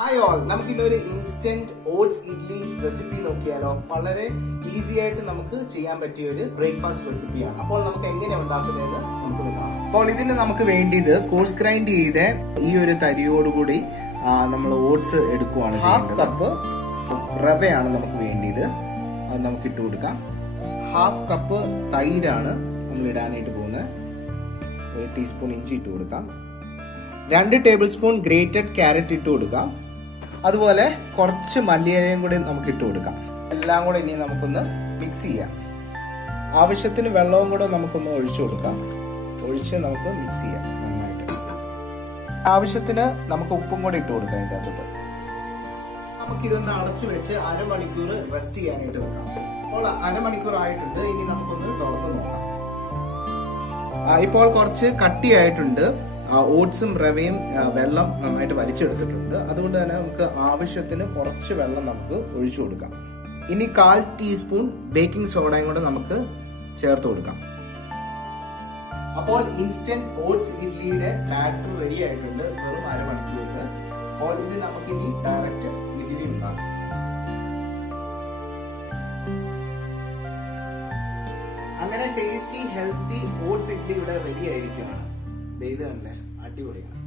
Hi all, നമുക്ക് ഇന്നൊരു instant oats idli recipe നോക്കിയാലോ. വളരെ ഈസി ആയിട്ട് നമുക്ക് ചെയ്യാൻ പറ്റിയ ഒരു ബ്രേക്ക്ഫാസ്റ്റ് റെസിപ്പിയാണ്. അപ്പോൾ നമുക്ക് എങ്ങനെ ഉണ്ടാക്കുന്നതെന്ന് നമുക്ക് കാണാം. അപ്പോൾ ഇതിന് നമുക്ക് വേണ്ടിയത് കോഴ്സ് ഗ്രൈൻഡ് ചെയ്ത ഈ ഒരു തരിയോടുകൂടി നമ്മൾ ഓട്സ് എടുക്കുവാണ്. ഹാഫ് കപ്പ് റവയാണ് നമുക്ക് വേണ്ടിയത്, അത് നമുക്ക് ഇട്ട് കൊടുക്കാം. ഹാഫ് കപ്പ് തൈരാണ് നമ്മൾ ഇടാനായിട്ട് പോകുന്നത്. ഒരു ടീസ്പൂൺ ഇഞ്ചി ഇട്ട് കൊടുക്കാം. 2 ടേബിൾ സ്പൂൺ ഗ്രേറ്റഡ് ക്യാരറ്റ് ഇട്ട് കൊടുക്കാം. അതുപോലെ കുറച്ച് മല്ലിയിലയും കൂടി നമുക്ക് ഇട്ട് കൊടുക്കാം. എല്ലാം കൂടെ ഇനി നമുക്കൊന്ന് മിക്സ് ചെയ്യാം. ആവശ്യത്തിന് വെള്ളവും കൂടെ നമുക്കൊന്ന് ഒഴിച്ചു കൊടുക്കാം. ഒഴിച്ച് നമുക്ക് മിക്സ് ചെയ്യാം നന്നായിട്ട്. ആവശ്യത്തിന് നമുക്ക് ഉപ്പും കൂടെ ഇട്ട് കൊടുക്കാം ഇതിൻ്റെ അകത്തോട്ട്. നമുക്കിതൊന്ന് അടച്ചു വെച്ച് അരമണിക്കൂർ റെസ്റ്റ് ചെയ്യാനായിട്ട് വെക്കാം. അപ്പോൾ അരമണിക്കൂർ ആയിട്ടുണ്ട്. ഇനി നമുക്കൊന്ന് തുറന്ന് നോക്കാം. ഇപ്പോൾ കുറച്ച് കട്ടിയായിട്ടുണ്ട്. ഓട്സും റവയും വെള്ളം നന്നായിട്ട് വലിച്ചെടുത്തിട്ടുണ്ട്. അതുകൊണ്ട് തന്നെ നമുക്ക് ആവശ്യത്തിന് കുറച്ച് വെള്ളം നമുക്ക് ഒഴിച്ചു കൊടുക്കാം. ഇനി 1/4 ടീസ്പൂൺ ബേക്കിംഗ് സോഡയും കൂടെ നമുക്ക് ചേർത്ത് കൊടുക്കാം. അപ്പോൾ ഇൻസ്റ്റന്റ് ഓട്സ് ഇഡ്ലിയുടെ ബാറ്റർ റെഡി ആയിട്ടുണ്ട് വെറും അരമണിക്കൂറിൽ. അപ്പോൾ ഇത് നമുക്ക് ഇനി ഡയറക്റ്റ് ഇഡ്ലി ഉണ്ടാക്കാം. അങ്ങനെ ടേസ്റ്റി ഹെൽത്തി ഓട്സ് ഇഡ്ലി ഇവിടെ റെഡി ആയിരിക്കുകയാണ്. ഇത് കണ്ടേ, അടിപൊളിയാണ്.